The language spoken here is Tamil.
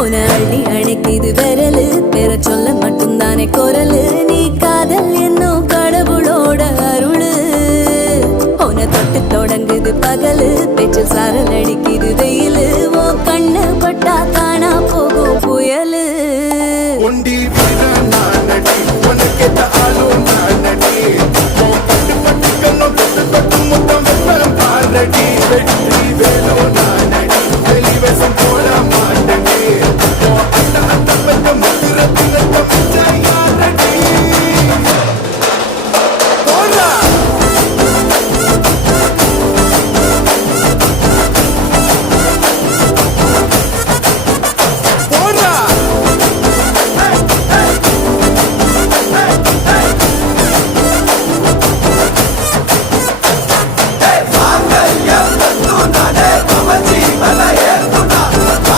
உன அள்ளி அணைக்குது விரலு பெற சொல்ல மட்டும்தானே குரலு நீ காதல் என்னும் கடவுளோட அருளு உன தொட்டு தொடங்குது பகலு பேச்சில் சாரல் அடிக்குது வெயிலு ஓ கண்ணு பட்டா காணா போகும் புயலு ஒண்டி வீரன் நானடி உனக்கேத்த ஆளும் நானடி பட்டு பட்டு கண்ணம் தொட்டு தொட்டு முத்தம் வெப்பம் பாரடி வெற்றி வேணும்